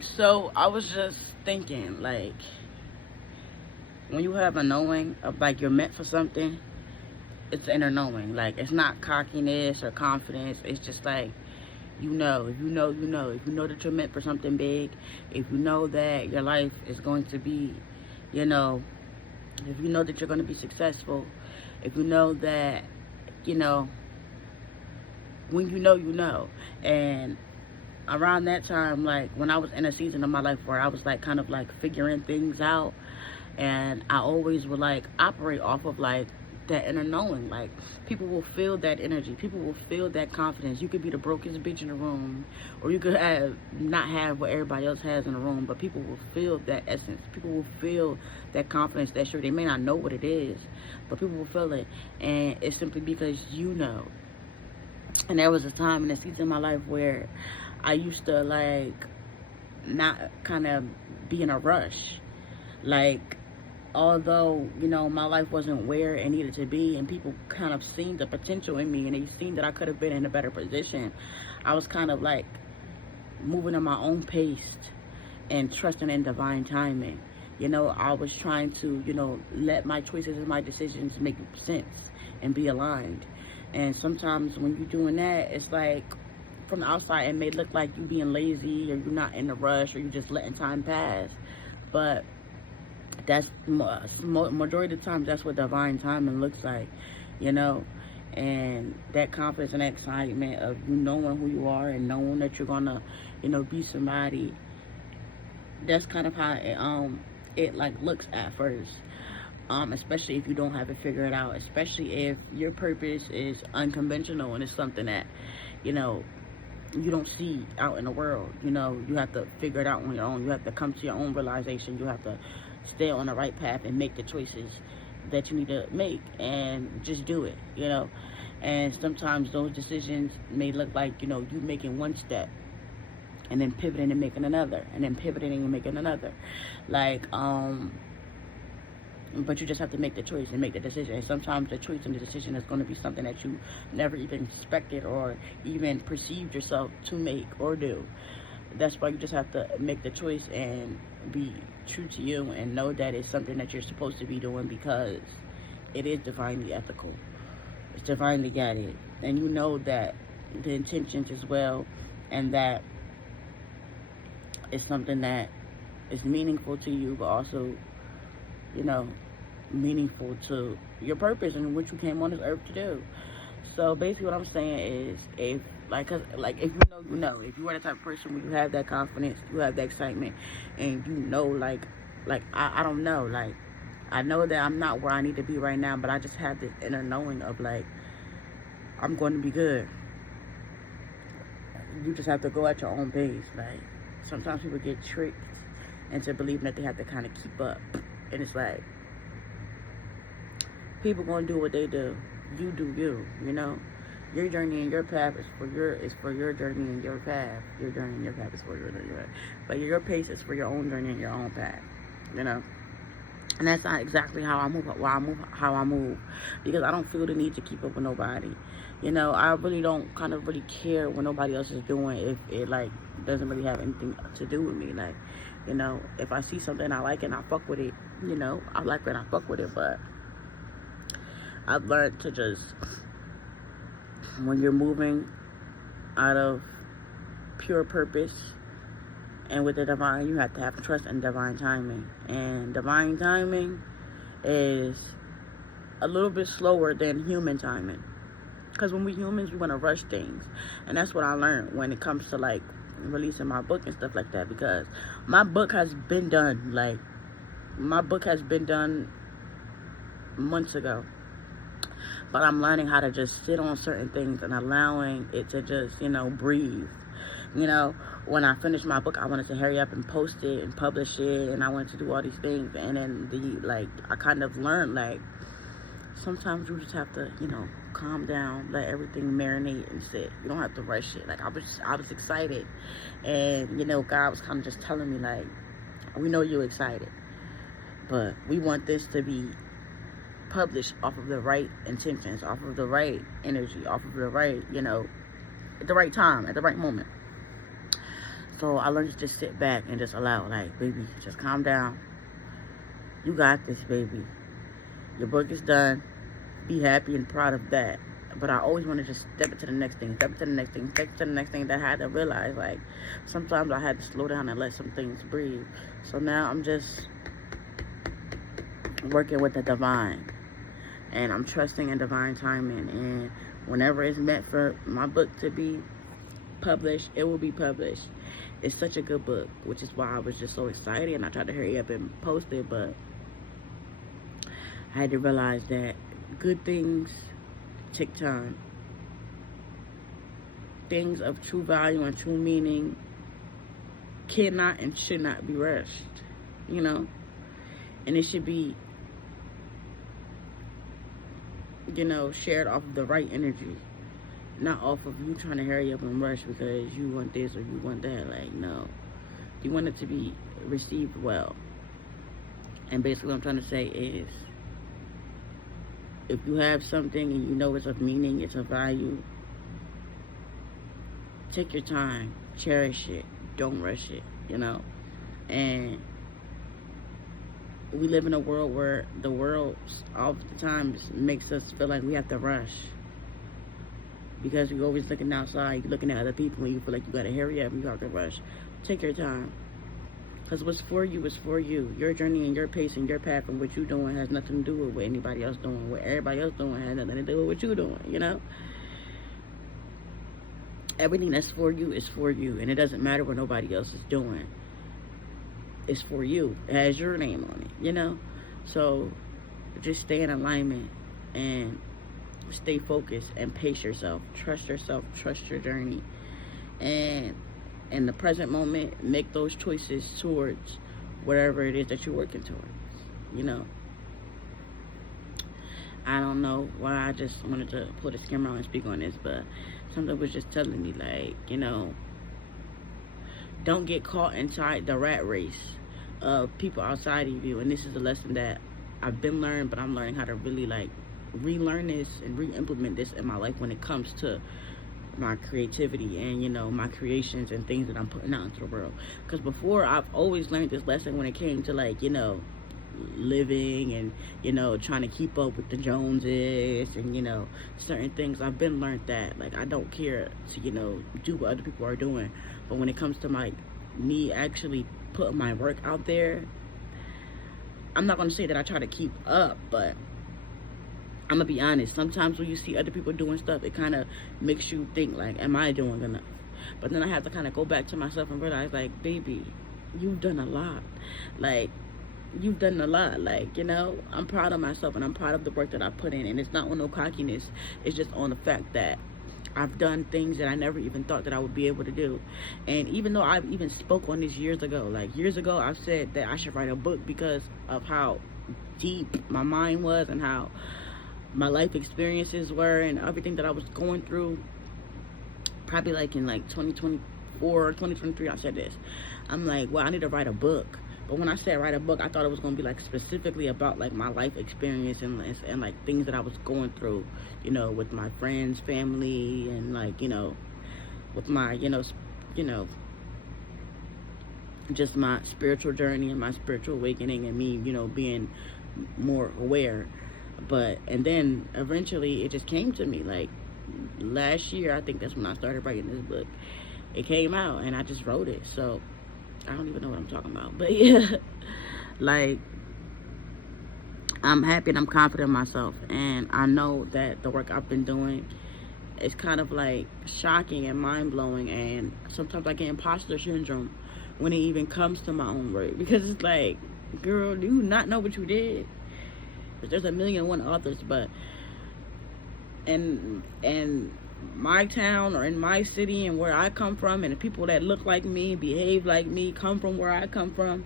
So I was just thinking, like, when you have a knowing of like you're meant for something, it's inner knowing. Like, it's not cockiness or confidence. It's just like, you know, if you know, you know. If you know that you're meant for something big, if you know that your life is going to be, you know, if you know that you're going to be successful, if you know that, you know, when you know, you know. And around that time, like when I was in a season of my life where I was like kind of like figuring things out, and I always would like operate off of like that inner knowing. Like, people will feel that energy, people will feel that confidence. You could be the brokest bitch in the room, or you could have not have what everybody else has in the room, but people will feel that essence. People will feel that confidence, that sure. They may not know what it is, but people will feel it, and it's simply because you know. And there was a time in a season of my life where I used to like not kind of be in a rush. Like, although, you know, my life wasn't where it needed to be, and people kind of seen the potential in me and they seen that I could have been in a better position, I was kind of like moving at my own pace and trusting in divine timing. You know, I was trying to, you know, let my choices and my decisions make sense and be aligned. And sometimes when you're doing that, it's like from the outside it may look like you being lazy, or you're not in a rush, or you're just letting time pass. But that's majority of the time that's what divine timing looks like, you know. And that confidence and excitement of you knowing who you are and knowing that you're gonna, you know, be somebody. That's kind of how it like looks at first. Especially if you don't have it figured out, especially if your purpose is unconventional and it's something that, you know, you don't see out in the world. You know, you have to figure it out on your own. You have to come to your own realization. You have to stay on the right path and make the choices that you need to make, and just do it, you know. And sometimes those decisions may look like, you know, you making one step and then pivoting and making another, and then pivoting and making another. Like, but you just have to make the choice and make the decision. And sometimes the choice and the decision is going to be something that you never even expected or even perceived yourself to make or do. That's why you just have to make the choice and be true to you and know that it's something that you're supposed to be doing, because it is divinely ethical. It's divinely guided. And you know that the intentions as well, and that it's something that is meaningful to you, but also, you know, meaningful to your purpose and what you came on this earth to do. So basically, what I'm saying is, if like, cause like if you know, you know. If you are the type of person where you have that confidence, you have that excitement, and you know, like I don't know, like I know that I'm not where I need to be right now, but I just have this inner knowing of like I'm going to be good. You just have to go at your own pace. Like, sometimes people get tricked into believing that they have to kind of keep up, and it's like people gonna do what they do. You do you. You know, your journey and your path is for your journey and your path. Your journey and your path is for your journey and your path. But your pace is for your own journey and your own path. You know. And that's not exactly how I move, how I move, because I don't feel the need to keep up with nobody. You know, I really don't kind of really care what nobody else is doing if it like doesn't really have anything to do with me. Like, you know, if I see something I like and I fuck with it, you know, I like it and I fuck with it. But I've learned to just, when you're moving out of pure purpose and with the divine, you have to have trust in divine timing. And divine timing is a little bit slower than human timing. Because when we humans, we want to rush things. And that's what I learned when it comes to like releasing my book and stuff like that. Because my book has been done. Like, my book has been done months ago. But I'm learning how to just sit on certain things and allowing it to just, you know, breathe. You know, when I finished my book, I wanted to hurry up and post it and publish it, and I wanted to do all these things. And then I kind of learned, like, sometimes you just have to, you know, calm down, let everything marinate and sit. You don't have to rush it. Like, I was excited, and, you know, God was kind of just telling me, like, we know you're excited, but we want this to be published off of the right intentions, off of the right energy, off of the right, you know, at the right time, at the right moment. So I learned to just sit back and just allow, like, baby, just calm down. You got this, baby. Your book is done. Be happy and proud of that. But I always want to just step into the next thing, step into the next thing, step into the next thing. That I had to realize, like, sometimes I had to slow down and let some things breathe. So now I'm just working with the divine. And I'm trusting in divine timing. And whenever it's meant for my book to be published, it will be published. It's such a good book, which is why I was just so excited. And I tried to hurry up and post it, but I had to realize that good things take time. Things of true value and true meaning cannot and should not be rushed, you know? And it should be, you know, shared off of the right energy, not off of you trying to hurry up and rush because you want this or you want that. Like, no. You want it to be received well. And basically what I'm trying to say is, if you have something and you know it's of meaning, it's of value, take your time, cherish it, don't rush it, you know? And we live in a world where the world oftentimes makes us feel like we have to rush. Because you're always looking outside, you're looking at other people, and you feel like you gotta hurry up, you gotta rush. Take your time. Because what's for you is for you. Your journey and your pace and your path and what you're doing has nothing to do with what anybody else doing. What everybody else doing has nothing to do with what you're doing, you know? Everything that's for you is for you. And it doesn't matter what nobody else is doing. It's for you. It has your name on it, you know? So just stay in alignment and stay focused and pace yourself. Trust yourself. Trust your journey. And in the present moment, make those choices towards whatever it is that you're working towards, you know? I don't know why I just wanted to pull the camera on and speak on this, but something was just telling me, like, you know, don't get caught inside the rat race of people outside of you. And this is a lesson that I've been learning, but I'm learning how to really, like, relearn this and re-implement this in my life when it comes to my creativity and, you know, my creations and things that I'm putting out into the world. Because before, I've always learned this lesson when it came to, like, you know, living and, you know, trying to keep up with the Joneses and, you know, certain things. I've been learned that, like, I don't care to, you know, do what other people are doing. But when it comes to me actually putting my work out there, I'm not going to say that I try to keep up, but I'm gonna be honest, sometimes when you see other people doing stuff, it kind of makes you think, like, am I doing enough? But then I have to kind of go back to myself and realize, like, baby, you've done a lot. Like, you've done a lot. Like, you know, I'm proud of myself and I'm proud of the work that I put in. And it's not on no cockiness. It's just on the fact that I've done things that I never even thought that I would be able to do. And even though I've even spoke on this years ago, like, years ago, I've said that I should write a book because of how deep my mind was and how my life experiences were and everything that I was going through. Probably like in like 2024 or 2023, I said this. I'm like, well, I need to write a book. But when I said write a book, I thought it was going to be like specifically about like my life experience and like things that I was going through, you know, with my friends, family, and like, you know, with my, you know, just my spiritual journey and my spiritual awakening and me, you know, being more aware. But, and then eventually it just came to me, like, last year, I think that's when I started writing this book. It came out, and I just wrote it, so I don't even know what I'm talking about, but yeah, like, I'm happy and I'm confident in myself, and I know that the work I've been doing is kind of, like, shocking and mind-blowing, and sometimes I get imposter syndrome when it even comes to my own work, because it's like, girl, do you not know what you did? There's a million and one authors, but in my town or in my city and where I come from, and the people that look like me, behave like me, come from where I come from,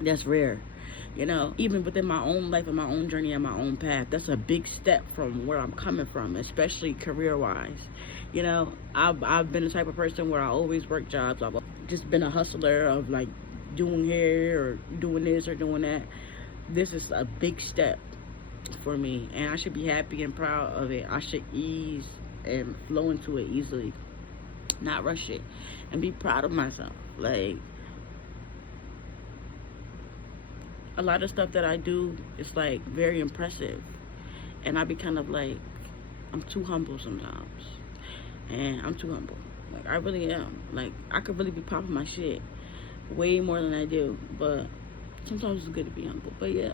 that's rare. You know, even within my own life and my own journey and my own path, that's a big step from where I'm coming from, especially career-wise. You know, I've been the type of person where I always work jobs. I've just been a hustler of, like, doing hair or doing this or doing that. This is a big step for me, and I should be happy and proud of it. I should ease and flow into it easily. not rush it, and be proud of myself. Like, a lot of stuff that I do is like very impressive, and I be kind of like, I'm too humble sometimes, and I'm too humble. Like, I really am. Like, I could really be popping my shit way more than I do, but sometimes it's good to be humble. But yeah,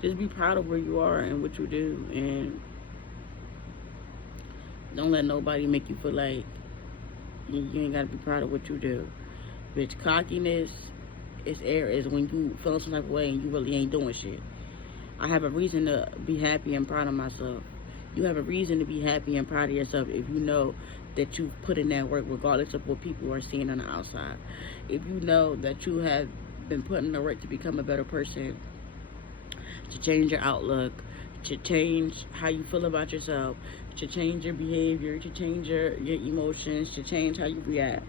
just be proud of where you are and what you do, and don't let nobody make you feel like you ain't gotta be proud of what you do. Bitch, cockiness is when you feel some type of way and you really ain't doing shit. I have a reason to be happy and proud of myself. You have a reason to be happy and proud of yourself if you know that you put in that work regardless of what people are seeing on the outside. If you know that you have been putting the work to become a better person, to change your outlook, to change how you feel about yourself, to change your behavior, to change your emotions, to change how you react.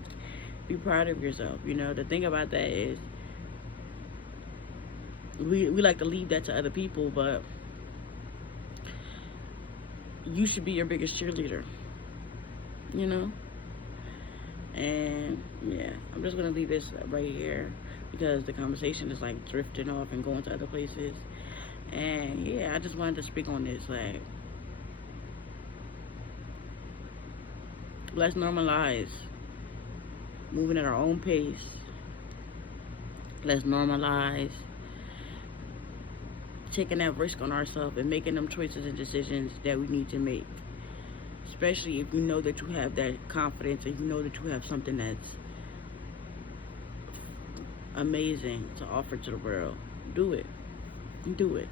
Be proud of yourself. You know, the thing about that is we like to leave that to other people, but you should be your biggest cheerleader, you know? And yeah, I'm just gonna leave this right here because the conversation is like drifting off and going to other places. And yeah, I just wanted to speak on this. Like, let's normalize moving at our own pace. Let's normalize taking that risk on ourselves and making them choices and decisions that we need to make. Especially if you know that you have that confidence and you know that you have something that's amazing to offer to the world. Do it. Do it.